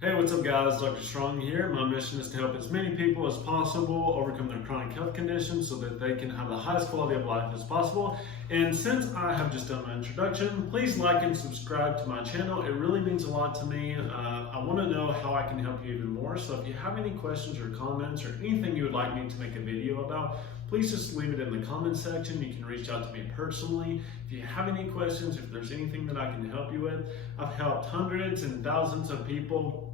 Hey, what's up guys? Dr. Strong here. My mission is to help as many people as possible overcome their chronic health conditions so that they can have the highest quality of life as possible. And since I have just done my introduction, please like and subscribe to my channel. It really means a lot to me. I want to know how I can help you even more. So if you have any questions or comments or anything you would like me to make a video about, please just leave it in the comments section. You can reach out to me personally. If you have any questions, if there's anything that I can help you with, I've helped hundreds and thousands of people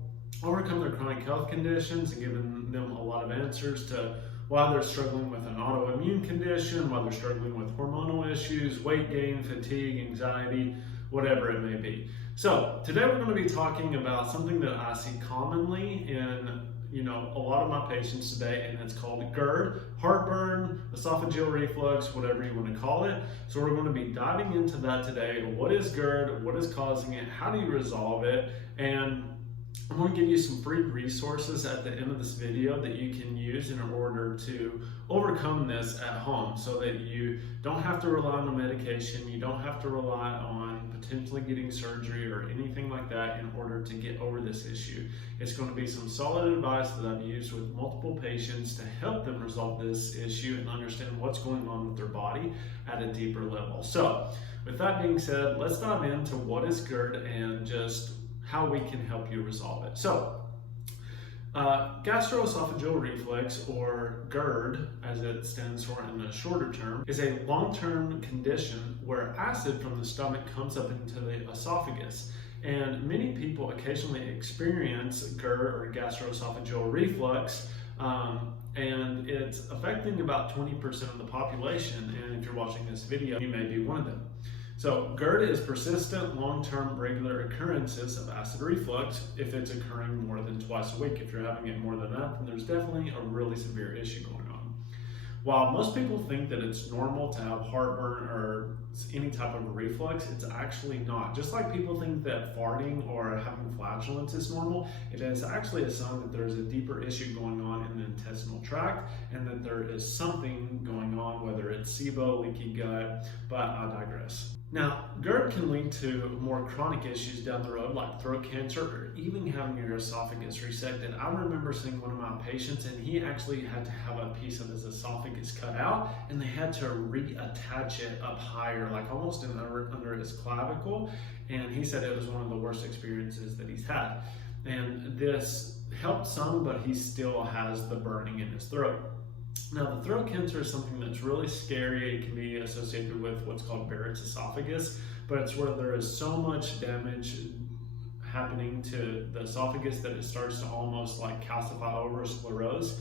overcome their chronic health conditions and given them a lot of answers to why they're struggling with an autoimmune condition, why they're struggling with hormonal issues, weight gain, fatigue, anxiety, whatever it may be. So today we're going to be talking about something that I see commonly in a lot of my patients today, and it's called GERD, heartburn, esophageal reflux, whatever you want to call it. So we're going to be diving into that today. What is GERD? What is causing it? How do you resolve it? And I'm going to give you some free resources at the end of this video that you can use in order to overcome this at home so that you don't have to rely on the medication, you don't have to rely on potentially getting surgery or anything like that in order to get over this issue. It's going to be some solid advice that I've used with multiple patients to help them resolve this issue and understand what's going on with their body at a deeper level. So with that being said, let's dive into what is GERD and just how we can help you resolve it. So, gastroesophageal reflux, or GERD, as it stands for in the shorter term, is a long-term condition where acid from the stomach comes up into the esophagus. And many people occasionally experience GERD or gastroesophageal reflux, and it's affecting about 20% of the population. And if you're watching this video, you may be one of them. So GERD is persistent, long-term, regular occurrences of acid reflux if it's occurring more than twice a week. If you're having it more than that, then there's definitely a really severe issue going on. While most people think that it's normal to have heartburn or any type of reflux, it's actually not. Just like people think that farting or having flatulence is normal, it is actually a sign that there's a deeper issue going on in the intestinal tract and that there is something going on, whether it's SIBO, leaky gut, but I digress. Now, GERD can lead to more chronic issues down the road, like throat cancer or even having your esophagus resected. I remember seeing one of my patients, and he actually had to have a piece of his esophagus cut out, and they had to reattach it up higher, like almost under his clavicle. And he said it was one of the worst experiences that he's had. And this helped some, but he still has the burning in his throat. Now, the throat cancer is something that's really scary. It can be associated with what's called Barrett's esophagus, but it's where there is so much damage happening to the esophagus that it starts to almost like calcify over, sclerose.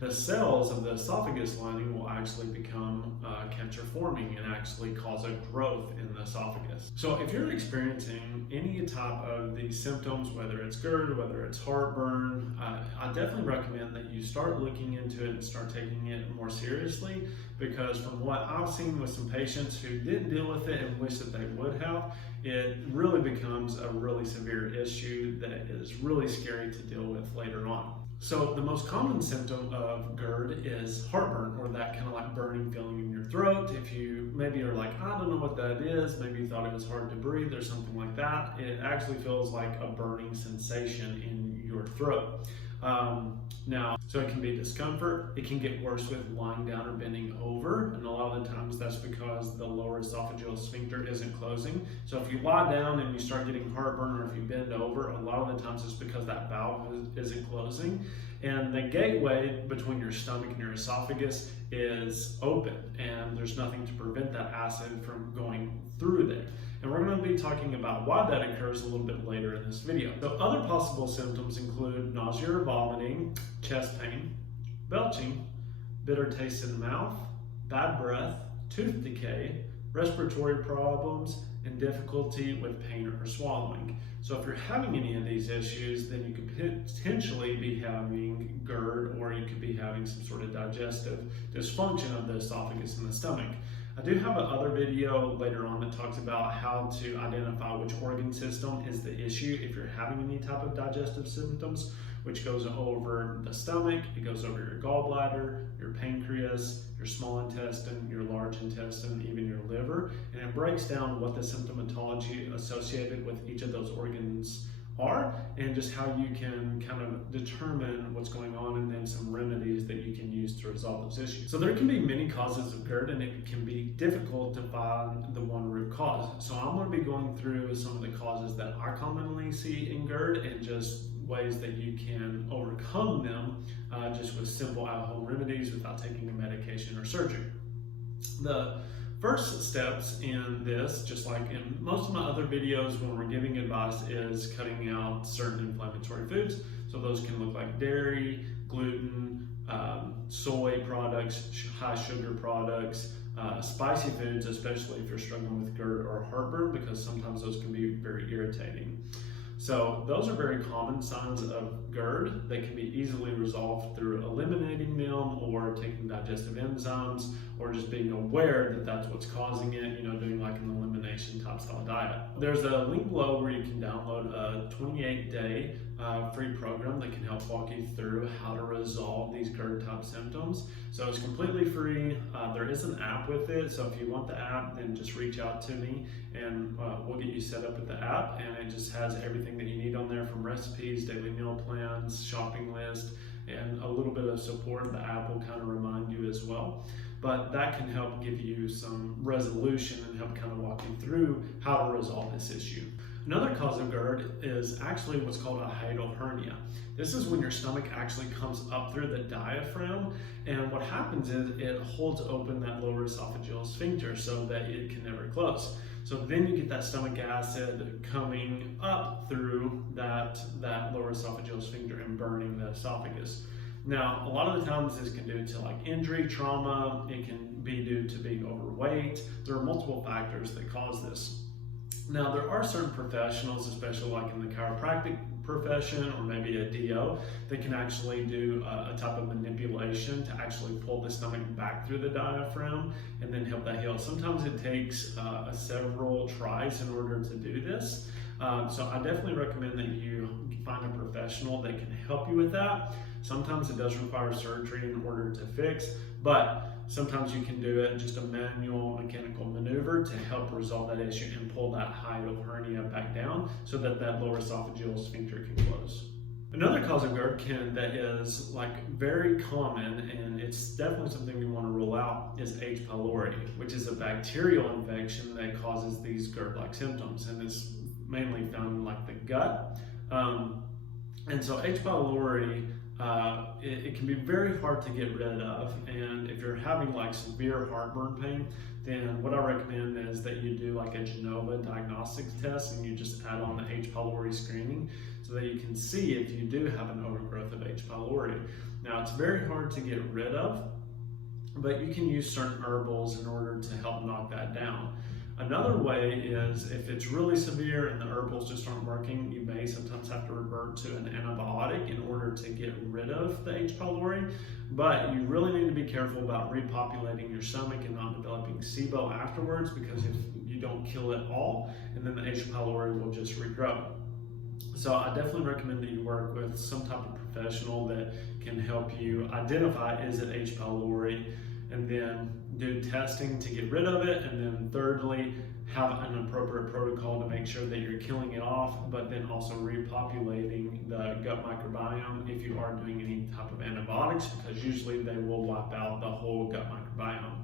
The cells of the esophagus lining will actually become cancer forming and actually cause a growth in the esophagus. So if you're experiencing any type of these symptoms, whether it's GERD, whether it's heartburn, I definitely recommend that you start looking into it and start taking it more seriously, because from what I've seen with some patients who didn't deal with it and wish that they would have, it really becomes a really severe issue that is really scary to deal with later on. So the most common symptom of GERD is heartburn, or that kind of like burning feeling in your throat. If you maybe are like, I don't know what that is, maybe you thought it was hard to breathe or something like that, it actually feels like a burning sensation in your throat. So it can be discomfort. It can get worse with lying down or bending over, and a lot of the times that's because the lower esophageal sphincter isn't closing. So if you lie down and you start getting heartburn, or if you bend over, a lot of the times it's because that valve isn't closing, and the gateway between your stomach and your esophagus is open, and there's nothing to prevent that acid from going through there. And we're going to be talking about why that occurs a little bit later in this video. So other possible symptoms include nausea or vomiting, chest pain, belching, bitter taste in the mouth, bad breath, tooth decay, respiratory problems, and difficulty with pain or swallowing. So if you're having any of these issues, then you could potentially be having GERD, or you could be having some sort of digestive dysfunction of the esophagus and the stomach. I do have another video later on that talks about how to identify which organ system is the issue if you're having any type of digestive symptoms, which goes over the stomach, it goes over your gallbladder, your pancreas, your small intestine, your large intestine, even your liver, and it breaks down what the symptomatology associated with each of those organs are and just how you can kind of determine what's going on, and then some remedies that you can use to resolve those issues. So there can be many causes of GERD, and it can be difficult to find the one root cause. So I'm going to be going through some of the causes that I commonly see in GERD and just ways that you can overcome them just with simple at-home remedies without taking a medication or surgery. The first steps in this, just like in most of my other videos when we're giving advice, is cutting out certain inflammatory foods. So those can look like dairy, gluten, soy products, high sugar products, spicy foods, especially if you're struggling with GERD or heartburn, because sometimes those can be very irritating. So those are very common signs of GERD. They can be easily resolved through eliminating them or taking digestive enzymes, or just being aware that that's what's causing it, doing like an elimination type style diet. There's a link below where you can download a 28-day free program that can help walk you through how to resolve these GERD type symptoms. So it's completely free. There is an app with it, so if you want the app, then just reach out to me and we'll get you set up with the app, and it just has everything that you need on there, from recipes, daily meal plans, shopping list, and a little bit of support. The app will kind of remind you as well. But that can help give you some resolution and help kind of walk you through how to resolve this issue. Another cause of GERD is actually what's called a hiatal hernia. This is when your stomach actually comes up through the diaphragm, and what happens is it holds open that lower esophageal sphincter so that it can never close. So then you get that stomach acid coming up through that lower esophageal sphincter and burning the esophagus. Now, a lot of the times this can be due to like injury, trauma. It can be due to being overweight. There are multiple factors that cause this. Now, there are certain professionals, especially like in the chiropractic profession or maybe a DO, that can actually do a type of manipulation to actually pull the stomach back through the diaphragm and then help that heal. Sometimes it takes several tries in order to do this. So I definitely recommend that you find a professional that can help you with that. Sometimes it does require surgery in order to fix, but sometimes you can do it just a manual mechanical maneuver to help resolve that issue and pull that hiatal hernia back down so that that lower esophageal sphincter can close. Another cause of GERD that is like very common, and it's definitely something we want to rule out, is H. pylori, which is a bacterial infection that causes these GERD-like symptoms, and it's mainly found in like the gut. And so H. pylori, it can be very hard to get rid of, and if you're having like severe heartburn pain, then what I recommend is that you do like a Genova diagnostics test, and you just add on the H. pylori screening so that you can see if you do have an overgrowth of H. pylori. Now, it's very hard to get rid of, but you can use certain herbals in order to help knock that down. Another way is if it's really severe and the herbals just aren't working, you may sometimes have to revert to an antibiotic in order to get rid of the H. pylori. But you really need to be careful about repopulating your stomach and not developing SIBO afterwards, because if you don't kill it all, and then the H. pylori will just regrow. So I definitely recommend that you work with some type of professional that can help you identify, is it H. pylori, and then do testing to get rid of it, and then thirdly, have an appropriate protocol to make sure that you're killing it off, but then also repopulating the gut microbiome if you are doing any type of antibiotics, because usually they will wipe out the whole gut microbiome.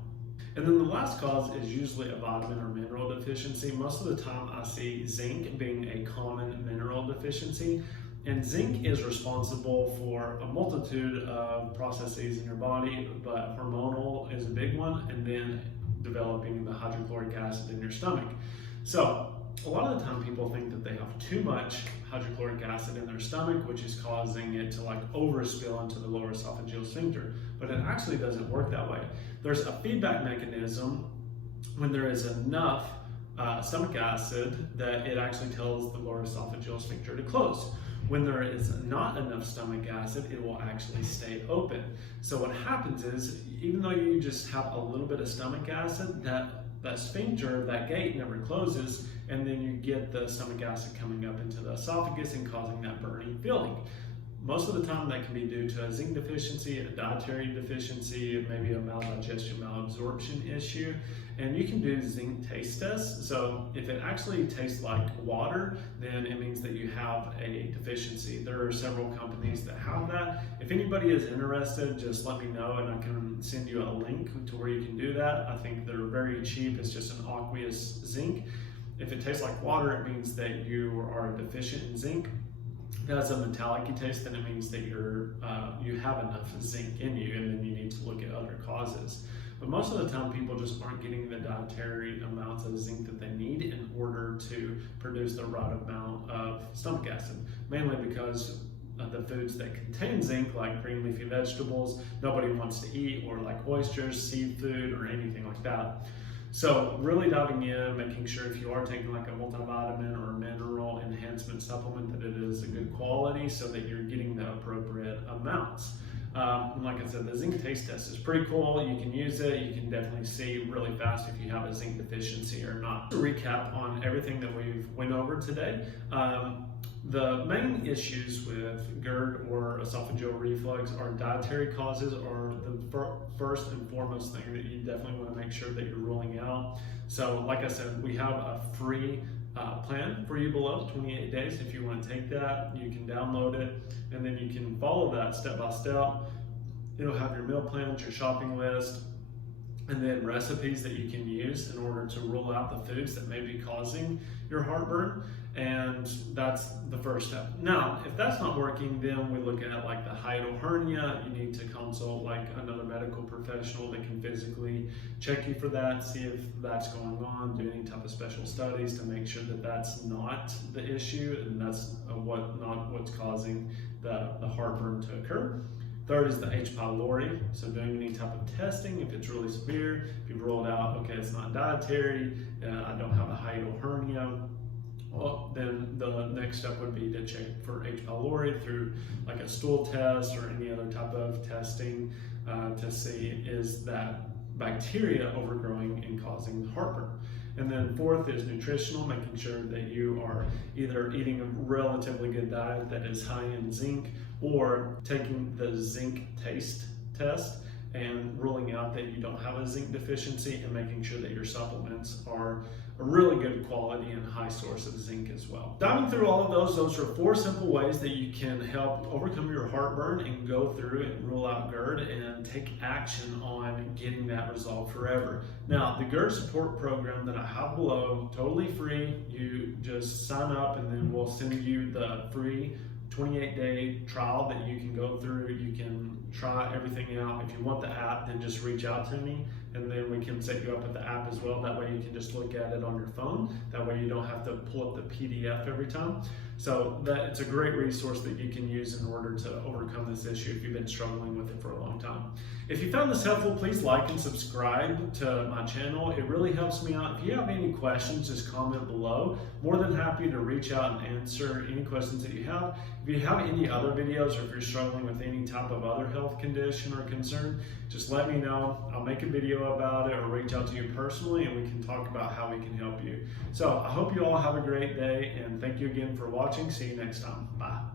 And then the last cause is usually a vitamin or mineral deficiency. Most of the time I see zinc being a common mineral deficiency. And zinc is responsible for a multitude of processes in your body, but hormonal is a big one, and then developing the hydrochloric acid in your stomach. So a lot of the time people think that they have too much hydrochloric acid in their stomach, which is causing it to like overspill into the lower esophageal sphincter, but it actually doesn't work that way. There's a feedback mechanism when there is enough stomach acid that it actually tells the lower esophageal sphincter to close. When there is not enough stomach acid, it will actually stay open. So what happens is, even though you just have a little bit of stomach acid, that sphincter, that gate never closes, and then you get the stomach acid coming up into the esophagus and causing that burning feeling. Most of the time that can be due to a zinc deficiency, a dietary deficiency, maybe a maldigestion, malabsorption issue. And you can do zinc taste tests. So if it actually tastes like water, then it means that you have a deficiency. There are several companies that have that. If anybody is interested, just let me know and I can send you a link to where you can do that. I think they're very cheap. It's just an aqueous zinc. If it tastes like water, it means that you are deficient in zinc. If it has a metallic taste, then it means that you have enough zinc in you, and then you need to look at other causes. But most of the time, people just aren't getting the dietary amounts of zinc that they need in order to produce the right amount of stomach acid, mainly because of the foods that contain zinc, like green leafy vegetables, nobody wants to eat, or like oysters, seafood, or anything like that. So really diving in, making sure if you are taking like a multivitamin or a mineral enhancement supplement that it is a good quality so that you're getting the appropriate amounts. And like I said, the zinc taste test is pretty cool. You can use it. You can definitely see really fast if you have a zinc deficiency or not. To recap on everything that we've went over today, the main issues with GERD or esophageal reflux are dietary causes, or the first and foremost thing that you definitely want to make sure that you're ruling out. So like I said, we have a free plan for you below, 28 days. If you want to take that, you can download it and then you can follow that step by step. It'll have your meal plans, your shopping list, and then recipes that you can use in order to rule out the foods that may be causing your heartburn. And that's the first step. Now, if that's not working, then we look at like the hiatal hernia. You need to consult like another medical professional that can physically check you for that, see if that's going on, do any type of special studies to make sure that that's not the issue and that's not what's causing the heartburn to occur. Third is the H. pylori, so doing any type of testing if it's really severe. If you've ruled out, okay, it's not dietary, I don't have a hiatal hernia, well, then the next step would be to check for H. pylori through like a stool test or any other type of testing to see is that bacteria overgrowing and causing the heartburn. And then fourth is nutritional, making sure that you are either eating a relatively good diet that is high in zinc or taking the zinc taste test and ruling out that you don't have a zinc deficiency and making sure that your supplements are a really good quality and high source of zinc as well. Diving through all of those are 4 simple ways that you can help overcome your heartburn and go through and rule out GERD and take action on getting that resolved forever. Now, the GERD support program that I have below, totally free. You just sign up and then we'll send you the free 28-day trial that you can go through. You can try everything out. If you want the app, then just reach out to me and then we can set you up with the app as well. That way you can just look at it on your phone. That way you don't have to pull up the PDF every time. So it's a great resource that you can use in order to overcome this issue if you've been struggling with it for a long time. If you found this helpful, please like and subscribe to my channel. It really helps me out. If you have any questions, just comment below. More than happy to reach out and answer any questions that you have. If you have any other videos or if you're struggling with any type of other health condition or concern, just let me know. I'll make a video about it or reach out to you personally and we can talk about how we can help you. So I hope you all have a great day and thank you again for watching. See you next time. Bye.